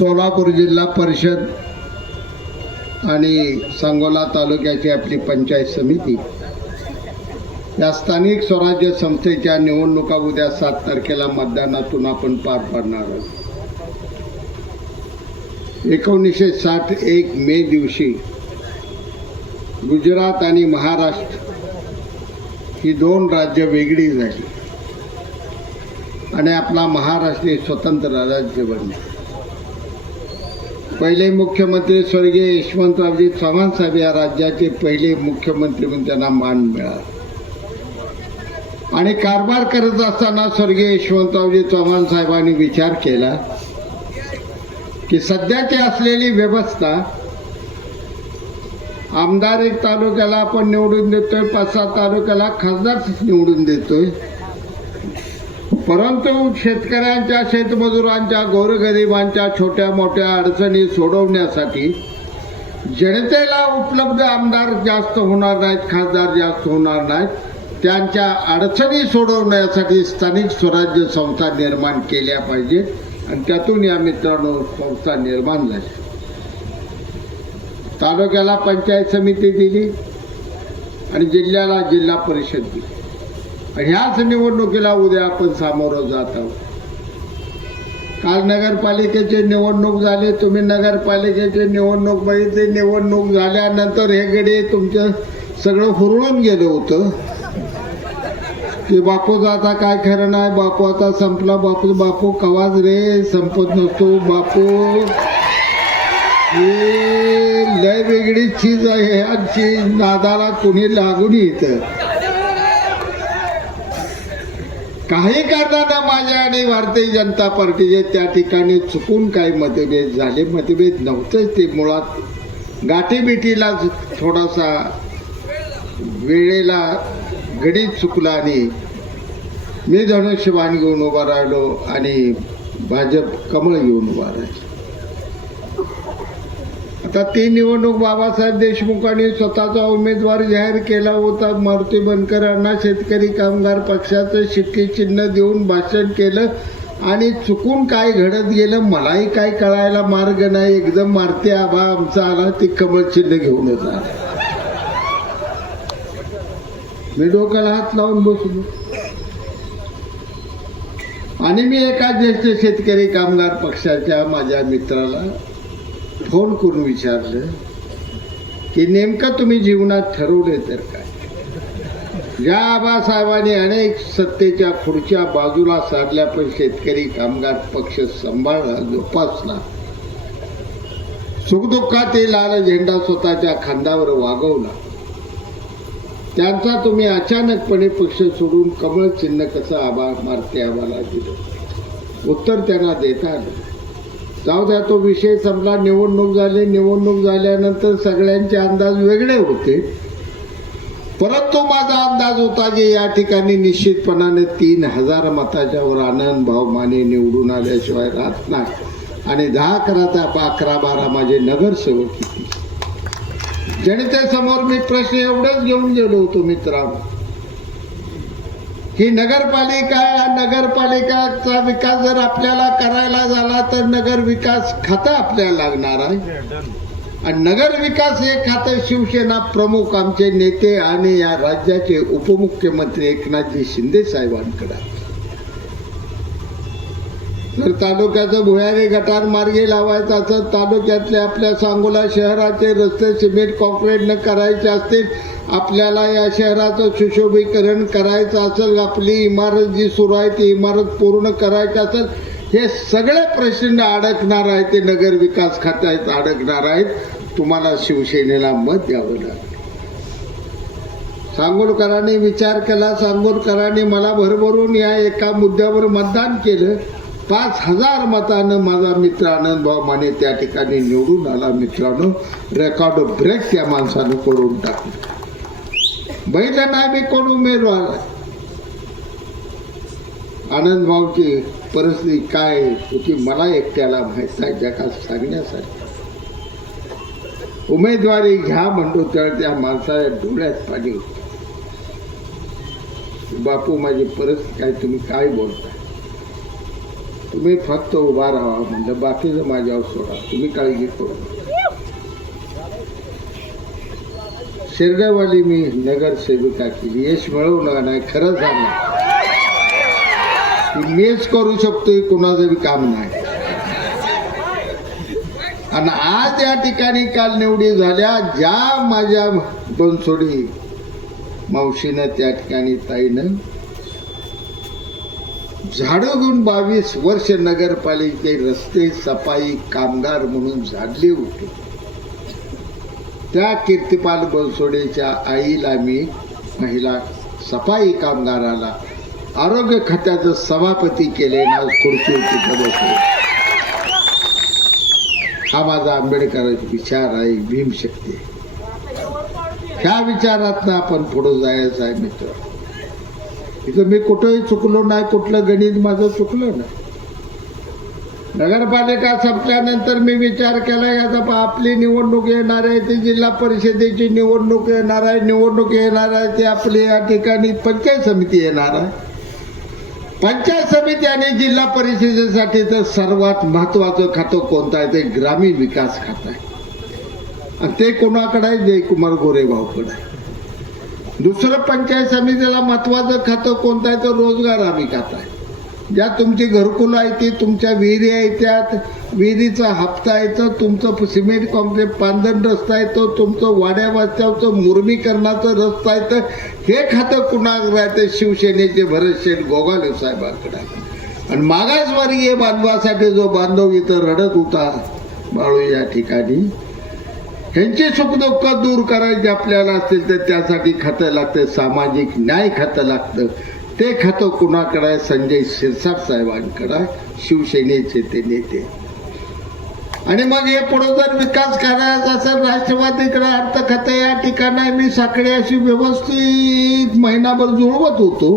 सोलापूर जिल्हा परिषद आणि सांगोला तालुक्याची आपली पंचायत समिती या स्थानिक स्वराज्य संस्थेच्या निवडणुका उद्या 7 तारखेला मतदानातून आपण पार पाडणार आहोत. 1961 मे दिवशी गुजरात आणि महाराष्ट्र ही 2 राज्य वेगळी झाली आणि आपला महाराष्ट्र हे स्वतंत्र राज्य बनले. पहिले मुख्यमंत्री स्वर्गीय यशवंतरावजी चव्हाण साहेब या राज्याचे पहिले मुख्यमंत्री म्हणून त्यांना मान मिळाला आणि कारभार करत असताना स्वर्गीय यशवंतरावजी चव्हाण साहेबांनी विचार केला की सध्याची असलेली व्यवस्था आमदार एक तालुक्याला आपण निवडून देतोय, 5-6 तालुक्याला खासदार निवडून देतोय, परंतु शेतकऱ्यांच्या, शेतमजुरांच्या, गोरगरिबांच्या छोट्या मोठ्या अडचणी सोडवण्यासाठी जनतेला उपलब्ध आमदार जास्त होणार नाहीत, खासदार जास्त होणार नाहीत. त्यांच्या अडचणी सोडवण्यासाठी स्थानिक स्वराज्य संस्था निर्माण केल्या पाहिजेत आणि त्यातून या मित्रांनो संस्था निर्माण झाल्या. तालुक्याला पंचायत समिती दिली आणि जिल्ह्याला जिल्हा परिषद दिली आणि ह्याच निवडणुकीला उद्या आपण सामोरं जात आहोत. काल नगरपालिकेचे निवडणूक झाले, तुम्ही नगरपालिकेचे निवडणूक बघितली. निवडणूक झाल्यानंतर हे गडे तुमचं सगळं हुरळून गेलं होतं की बापूचा आता काय खरं नाही, बापू आता संपला, बापू कवाच रे संपत नसतो, बापू हे लय वेगळी चीज आहे, आजची नादाला कुणी लागून येतं. काही कारणानं माझ्या आणि भारतीय जनता पार्टीचे त्या ठिकाणी चुकून काही मतभेद झाले. मतभेद नव्हतेच, ते मुळात गाठीबिटीला थोडासा वेळेला गणित चुकला आणि मी धनुष्यबाण घेऊन उभा राहिलो आणि भाजप कमळ घेऊन उभा राहिलो. आता ती निवडणूक बाबासाहेब देशमुखांनी स्वतःचा उमेदवार जाहीर केला होता. मारुती बनकरांना शेतकरी कामगार पक्षाचं शिक्के चिन्ह देऊन भाषण केलं आणि चुकून काय घडत गेलं मलाही काय कळायला मार्ग नाही. एकदम मारुती आबा आमचा आला, ती कमळ चिन्ह घेऊनच आला. मी डोक्याला हात लावून बसलो आणि मी एका ज्येष्ठ शेतकरी कामगार पक्षाच्या माझ्या मित्राला फोन करून विचारलं की नेमकं तुम्ही जीवनात ठरवले तर काय. ज्या आबासाहेबांनी अनेक सत्तेच्या खुर्च्या बाजूला सारल्या पण शेतकरी कामगार पक्ष सांभाळला, जोपासला, सुखदुःखातील लाल झेंडा स्वतःच्या खांद्यावर वागवला, त्यांचा तुम्ही अचानकपणे पक्ष सोडून कमळ चिन्ह कसं मारुती आबाला दिलं. उत्तर त्यांना देता आलं. जाऊ द्या, तो विषय संपला. निवडणूक झाली. निवडणूक झाल्यानंतर सगळ्यांचे अंदाज वेगळे होते, परंतु माझा अंदाज होता की या ठिकाणी निश्चितपणाने 3000 मताच्या वर आनंद भाऊ माने निवडून आल्याशिवाय राहत नाही आणि 10-11-12 माझे नगरसेवक किती. जनतेसमोर मी प्रश्न एवढेच घेऊन गेलो होतो मित्रांनो ही नगरपालिका, नगरपालिकाचा विकास जर आपल्याला करायला झाला तर नगर विकास खातं आपल्याला लागणार आहे आणि नगर विकास हे खातं शिवसेना प्रमुख आमचे नेते आणि या राज्याचे उपमुख्यमंत्री एकनाथजी शिंदे साहेबांकडे. जर तालुक्याचं भुयारी गटार मार्गी लावायचं असेल, तालुक्यातल्या आपल्या सांगोला शहराचे रस्ते सिमेंट कॉन्क्रीटनं करायचे असतील, आपल्याला या शहराचं सुशोभीकरण करायचं असेल, आपली इमारत जी सुरू आहे ती इमारत पूर्ण करायची असेल, हे सगळे प्रश्न अडकणार आहेत, ते नगर विकास खात्यात अडकणार आहेत. तुम्हाला शिवसेनेला मत द्यावं लागेल. सांगोलकरांनी विचार केला, सांगोलकरांनी मला भरभरून या एका मुद्द्यावर मतदान केलं. 5000 मतानं माझा मित्र आनंद भाऊ माने त्या ठिकाणी निवडून आला. मित्रांनो, रेकॉर्ड ब्रेक त्या माणसानं करून टाकलं. बघितलं नाही मी कोण उमेदवार आहे. आनंद भाऊची परिस्थिती काय होती मला एकट्याला माहित आहे, जगात सांगण्यासाठी. उमेदवारी घ्या म्हणतो तर त्या माणसाच्या डोळ्यात पाणी होतं. बापू माझी परिस्थिती काय, तुम्ही काय बोलताय. तुम्ही फक्त उभा राहा म्हणलं, बाकीचं माझ्यावर सोडा, तुम्ही काळजी करू नका. शिरडेवाली मी नगरसेविका केली, यश मिळवलं नाही, खरं सांगा मीच करू शकतो, कोणाचं बी काम नाही. आणि आज या ठिकाणी काल निवडी झाल्या, ज्या माझ्या बनसोडी मावशीनं त्या ठिकाणी ताईनं झाडं घेऊन 22 वर्ष नगरपालिके रस्ते सफाई कामगार म्हणून झाडले होते. त्या कीर्तिपाल बनसोडेच्या आईला मी महिला सफाई कामगाराला आरोग्य खात्याचं सभापती केले ना, खुर्चीवरती बसले. हा माझा आंबेडकरांचा विचार आहे, भीमशक्ती. ह्या विचारातनं आपण पुढे जायचं आहे मित्र. इथं मी कुठंही चुकलो नाही, कुठलं गणित माझं चुकलं नाही. नगरपालिका संपल्यानंतर मी विचार केला, आता आपली निवडणूक येणार आहे, ती जिल्हा परिषदेची निवडणूक येणार आहे, निवडणूक येणार आहे ती आपली या ठिकाणी पंचायत समिती येणार आहे. पंचायत समिती आणि जिल्हा परिषदेसाठी तर सर्वात महत्वाचं खातं कोणतं आहे, ते ग्रामीण विकास खातं आहे. आणि ते कोणाकडे आहे, जयकुमार गोरेभाऊकडे आहे. दुसरं पंचायत समितीला महत्वाचं खातं कोणतं आहे, तर रोजगार हमी खातं आहे. ज्या तुमची घरकुलं आहे ती, तुमच्या विहिरी आहे त्यात विहिरीचा हप्ता येतं, तुमचं सिमेंट कॉन्क्रीट पांधन रस्ता येतो, तुमचं वाड्या वस्त्याचं मुर्मीकरणाचं रस्ता येतं. हे खातं कुणाकडे आहे, ते शिवसेनेचे भरत शेठ गोगावले साहेबांकडे आहे. आणि मागासवर्गीय बांधवासाठी जो बांधव इथं रडत होता बाळू या ठिकाणी, ह्यांची सुखदुःख दूर करायची आपल्याला असतील तर त्यासाठी खातं लागतं, सामाजिक न्याय खातं लागतं. ते खातं कुणाकडे आहे, संजय शिरसाट साहेबांकडे, शिवसेनेचे ते नेते. आणि मग हे पुढे जर विकास करायचा असेल, राष्ट्रवादीकडे अर्थ खातं या ठिकाणी मी साखळी अशी व्यवस्थित महिनाभर जुळवत होतो.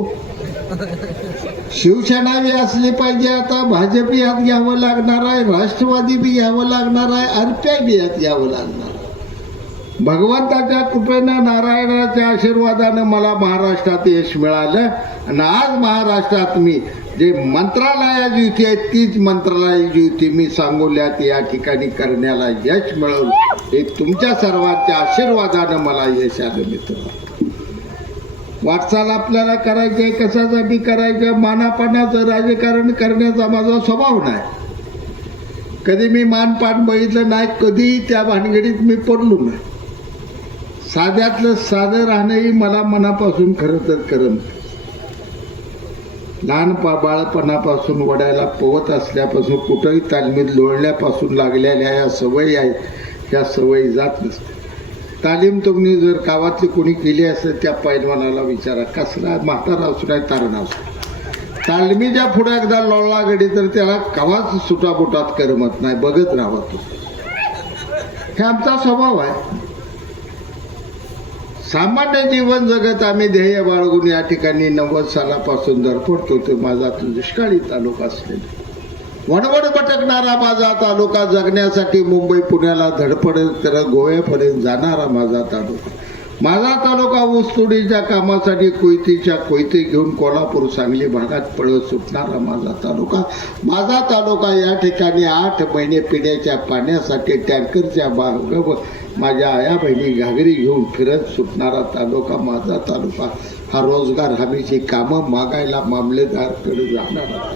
शिवसेना बी असली पाहिजे, आता भाजप यात घ्यावं लागणार आहे, राष्ट्रवादी बी घ्यावं लागणार आहे, आरपीआय बी यात घ्यावं लागणार आहे. भगवंताच्या कृपेनं, नारायणाच्या आशीर्वादानं मला महाराष्ट्रात यश मिळालं. आणि आज महाराष्ट्रात मी जे मंत्रालयाची युती आहे, तीच मंत्रालयाची युती मी सांगोल्यात या ठिकाणी करण्याला यश मिळवलं. हे तुमच्या सर्वांच्या आशीर्वादानं मला यश आलं मित्र. वाटचाल आपल्याला करायची, कशासाठी करायचं, मानापानाचं राजकारण करण्याचा माझा स्वभाव नाही. कधी मी मानपान बघितलं नाही, कधी त्या भानगडीत मी पडलो नाही. साध्यातलं साधं राहणंही मला मनापासून खरं तर करत. लहान बाळपणापासून वडायला पवत असल्यापासून, कुठंही तालमीत लोळण्यापासून लागलेल्या या सवयी आहेत, ह्या सवयी जात नसतात. तालीम तुम्ही जर गावातली कोणी केली असेल त्या पैलवानाला विचारा, कसला म्हातारा असू नाही तारणा असू, तालमीच्या पुढे एकदा लोळला गडी तर त्याला कवाच सुटाबुटात करमत नाही, बघत राहतो. हे आमचा स्वभाव आहे. सामान्य जीवन जगत आम्ही ध्येय बाळगून या ठिकाणी 90 सालापासून धडपडतो. ते माझा दुष्काळी तालुका असलेला वणवण भटकणारा माझा तालुका, जगण्यासाठी मुंबई पुण्याला धडपडत तर गोव्यापर्यंत जाणारा माझा तालुका. माझा तालुका ऊसतोडीच्या कामासाठी कोयतीच्या कोयते घेऊन कोल्हापूर सांगली भागात पळत सुटणारा माझा तालुका. माझा तालुका या ठिकाणी 8 महिने पिण्याच्या पाण्यासाठी टँकरच्या माझ्या आया बहिणी घागरी घेऊन फिरत सुटणारा तालुका माझा तालुका. हा रोजगार हमीची कामं मागायला मामलेदारकडे जाणारा.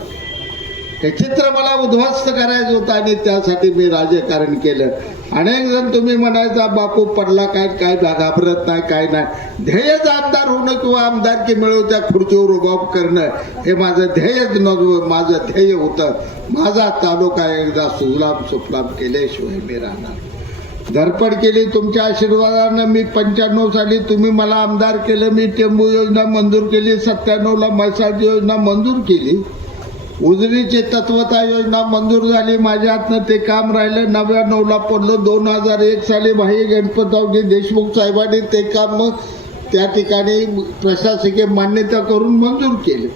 हे चित्र मला उद्ध्वस्त करायचं होतं आणि त्यासाठी मी राजकारण केलं. अनेक जण तुम्ही म्हणायचा बापू पडला काय, काय घाबरत नाही, काय नाही. ध्येयच आमदार होणं किंवा आमदारकी मिळवून त्या खुर्चीवर उभा करणं हे माझं ध्येयच नव्हतं. माझं ध्येय होतं माझा तालुका एकदा सुजलाम सुफलाम केल्याशिवाय मी राहणार. धडपड केली तुमच्या आशीर्वादानं. मी 95 साली तुम्ही मला आमदार केलं. मी टेंबू योजना मंजूर केली, 97ला म्हैसाळ योजना मंजूर केली, उजनीची तत्वता योजना मंजूर झाली. माझ्या हातनं ते काम राहिलं. 99ला पडलं. 2001 साली भाई गणपतरावजी देशमुख साहेबांनी ते काम मग त्या ठिकाणी प्रशासकीय मान्यता करून मंजूर केले.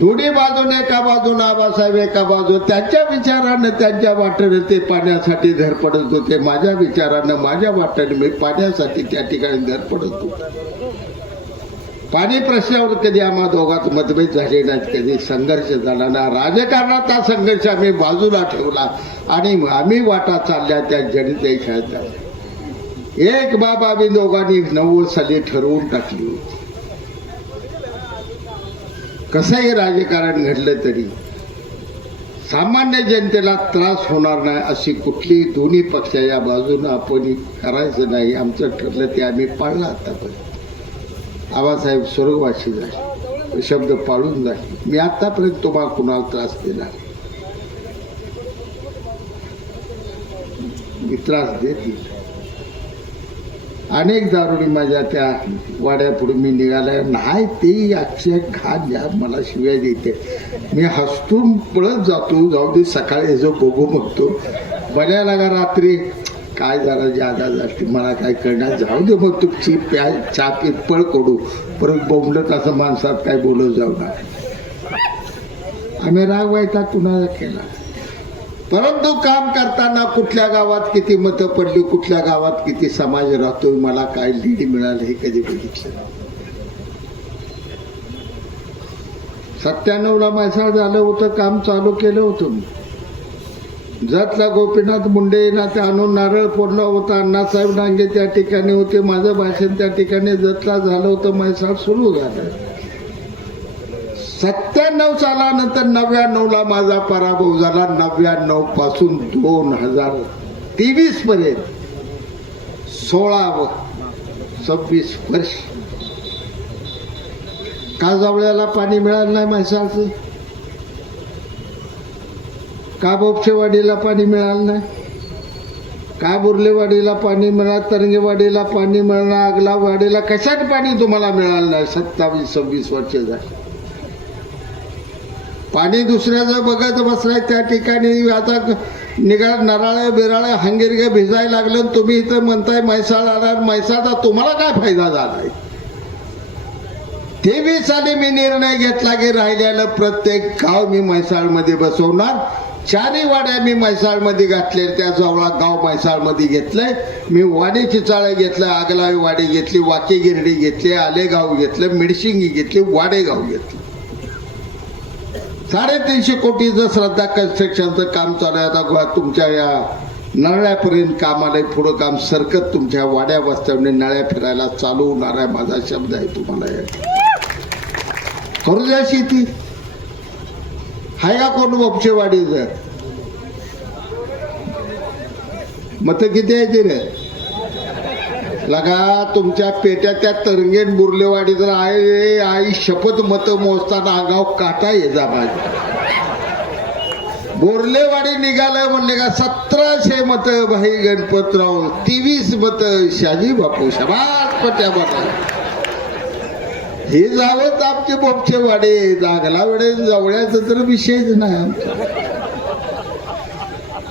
दोन्ही बाजूने, एका बाजूने आबासाहेब, एका बाजू त्यांच्या विचारानं, त्यांच्या वाटेनं ते पाण्यासाठी धडपडत होते. माझ्या विचारानं, माझ्या वाटेनं मी पाण्यासाठी त्या ठिकाणी धडपडत होतो. पाणी प्रश्नावर कधी आम्हा दोघात मतभेद झाले नाहीत, कधी संघर्ष झाला ना. राजकारणाचा संघर्ष आम्ही बाजूला ठेवला आणि आम्ही वाटा चालल्या त्या जनित खेळतात. एक बाब आम्ही दोघांनी 90 साली ठरवून टाकली होती. कसंही राजकारण घडलं तरी सामान्य जनतेला त्रास होणार नाही अशी कुठली दोन्ही पक्षाच्या बाजूनं आपण करायचं नाही. आमचं ठरलं ते आम्ही पाळलं. आतापर्यंत आबासाहेब स्वर्गवासी झाले, शब्द पाळून झाले. मी आतापर्यंत तुम्हाला कुणाला त्रास दिला मी त्रास देत. अनेक दारुणी माझ्या त्या वाड्यापुढे मी निघाल्या नाही ते अक्षय घाण ज्या मला शिव्या देते. मी हसतून पळत जातो, जाऊ दे सकाळी जो बघू बघतो. बऱ्या लागा रात्री काय जरा जादा जास्ती मला काय करणार, जाऊ दे मग तुमची प्या चहा पीत पळ कोडू. परत बोंबलत असं माणसात काय बोलत जाऊ ना. आम्ही राग व्हायचा कुणाला केला, परंतु काम करताना कुठल्या गावात किती मतं पडली, कुठल्या गावात किती समाज राहतोय, मला काय लीड मिळालं हे कधी बघितलं. 97ला म्हैसाळ झालं होतं, काम चालू केलं होतं. जतला गोपीनाथ मुंडे ना ते आणून नारळ फोडला होता. अण्णासाहेब डांगे त्या ठिकाणी होते. माझं भाषण त्या ठिकाणी जतला झालं होतं. म्हैसाळ सुरू झालं. 97 सालानंतर 99ला माझा पराभव झाला. 99 पासून 2023 पर्यंत 26 वर्ष का जवळ्याला पाणी मिळालं नाही म्हैसाळचं, का बोपशेवाडीला पाणी मिळालं नाही, का बुर्लेवाडीला पाणी मिळालं, तरंगेवाडीला पाणी मिळालं, आगलावाडीला कशात पाणी तुम्हाला मिळालं नाही. 27-26 वर्ष झाली. पाणी दुसऱ्याचं बघत बसलाय त्या ठिकाणी. आता निघा नराळे बिराळे हंगेरगे भिजायला लागलं. तुम्ही इथं म्हणताय म्हैसाळ आला. म्हैसाळचा तुम्हाला काय फायदा झालाय. 23 साली मी निर्णय घेतला की राहिलेलं प्रत्येक गाव मी म्हैसाळमध्ये बसवणार. 4 वाड्या मी म्हैसाळमध्ये घातले. त्या जवळ गाव म्हैसाळमध्ये घेतलंय मी. वाडी चिचाळे घेतलं, आगलावी वाडी घेतली, वाकी गिरडी घेतली, आलेगाव घेतलं, मिडशिंगी घेतली, वाडेगाव घेतलं. 350 कोटीचं श्रद्धा कन्स्ट्रक्शनचं काम चालू आहे. आता तुमच्या या नळ्यापर्यंत काम आलंय. पुढं काम सरकत तुमच्या वाड्या वस्त्याने नळ्या फिरायला चालू होणार आहे. माझा शब्द आहे तुम्हाला. करू द्या शेती. हाय का कोण बोपशेवाडी जर मत किती आहे ते रे लगा तुमच्या पेट्या त्या तरंगेन बुर्लेवाडी जर आहे. आई शपथ मत मोजताना आगाव काटा ये जा माझ्या. बोर्लेवाडी निघालं म्हणले का 1700 मत भाई गणपतराव, 23 मत शाजी बापू. शबास पट्या बापा. हे जावंच आमचे बोपचे वाडे. जागला वेळे जवळ्याचा तर विषयच नाही आमचा.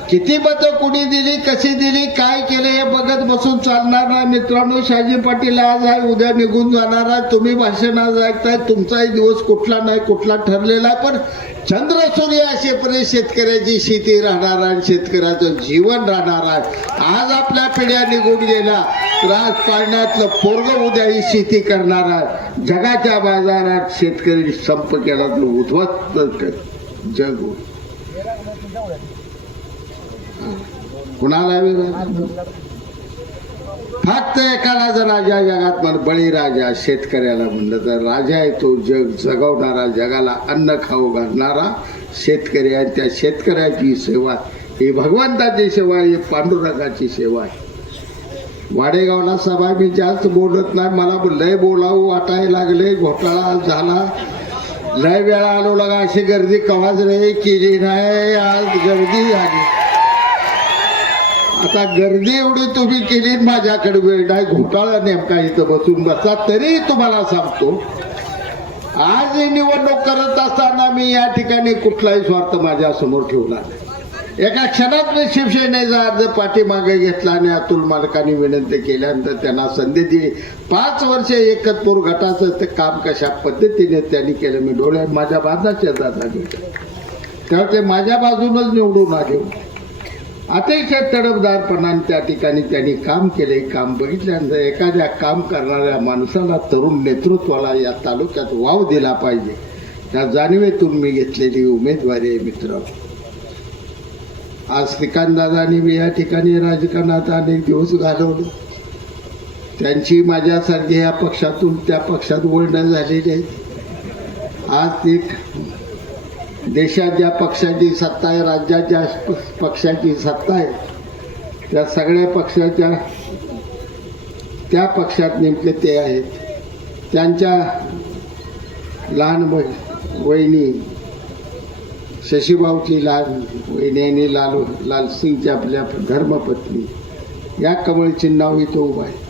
किती मतं कुणी दिली, कशी दिली, काय केलं हे बघत बसून चालणार नाही मित्रांनो. शाजी पाटील आज आहे, उद्या निघून जाणार आहे. तुम्ही भाषण आज ऐकताय. तुमचाही दिवस कुठला नाही कुठला ठरलेला आहे. पण चंद्र सूर्य असेपर्यंत शेतकऱ्याची शेती राहणार आहे, शेतकऱ्याचं जीवन राहणार आहे. आज आपल्या पिढ्या निघून गेला तर आज पाळण्यातलं पोरग उद्या ही शेती करणार आहे. जगाच्या बाजारात शेतकरी संप केला तर उद्ध्वस्त जग होईल. कुणाला फक्त एकाला जर राजा जगात म्हण बळीराजा, शेतकऱ्याला म्हणलं तर राजा आहे तो. जग जगवणारा, जगाला अन्न खाऊ घालणारा शेतकरी आहे. त्या शेतकऱ्याची सेवा ही भगवंताची सेवा, ही पांडुरंगाची सेवा आहे. वाडेगावला सभा मी जास्त बोलत नाही. मला लय बोलावं वाटायला लागले. घोटाळा झाला. लय वेळा आलो लगा. अशी गर्दी कवाच रे केली नाही. आज गर्दी झाली. आता गर्दी एवढी तुम्ही केली माझ्याकडे वेळ नाही. घोटाळा नेमका इथं बसून बसला. तरी तुम्हाला सांगतो आज ही निवडणूक करत असताना मी या ठिकाणी कुठलाही स्वार्थ माझ्या समोर ठेवला नाही. एका क्षणात मी शिवसेनेचा अर्ज पाठीमागे घेतला आणि अतुल मालकांनी विनंती केल्यानंतर त्यांना संधी दिली. 5 वर्ष एकतपूर गटाचं ते काम कशा पद्धतीने त्यांनी केलं मी डोळ्यात माझ्या बांधाच्या जाता त्यामुळे ते माझ्या बाजूनच निवडून आले. अतिशय तडफदारपणाने त्या ठिकाणी त्यांनी काम केले. काम बघितल्यानंतर एखाद्या काम करणाऱ्या माणसाला, तरुण नेतृत्वाला या तालुक्यात वाव दिला पाहिजे, त्या जाणीवेतून मी घेतलेली उमेदवारी आहे. मित्र, आज श्रीकांतदादांनी मी या ठिकाणी राजकारणात अनेक दिवस घालवले. त्यांची माझ्यासारखी या पक्षातून त्या पक्षात वळणं झालेली आहे. आज एक देशात ज्या पक्षाची सत्ता आहे, राज्यात ज्या पक्षाची सत्ता आहे, त्या सगळ्या पक्षाच्या त्या पक्षात नेमके ते आहेत. त्यांच्या लहान वहिनी शशीभाऊची लहान वहिनी आणि लालसिंगच्या आपल्या धर्मपत्नी या कमळ चिन्हावर इथं उभा आहे.